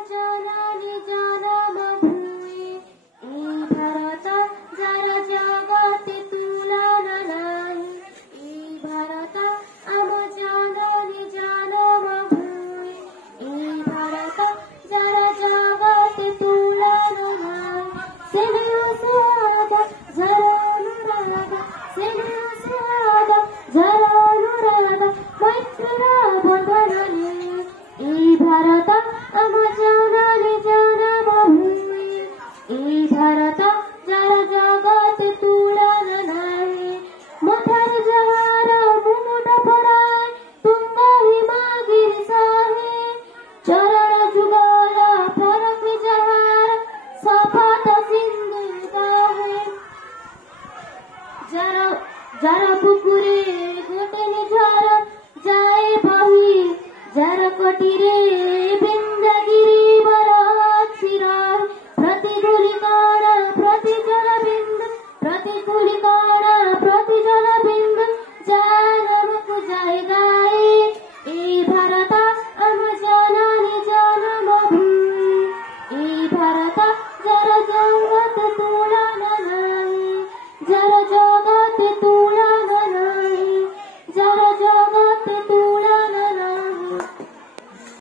जननी जनम भूमि এই ভারত যার জগতে তুলনা নাই এই ভারত আম জননী জনম ভূমি এই ভারত যার জগতে তুলনা নাই স্নেহ সুহাগ যার অনুরাগ স্নেহ সুহাগ যার অনুরাগ মৈত্রীর বন্ধনে এই ভারত আম জননী জনম ভূমি এই ভারত যার জগতে তুলনা নাই মথার যাহার মুকুট পরায় তুঙ্গ হিমাগিরি সাহে চরণ যুগল ফরক যাহার শপথ সিন্ধু গাহে যার পুকুরে গোটেন ঝড় যায় বহি যার কটিরে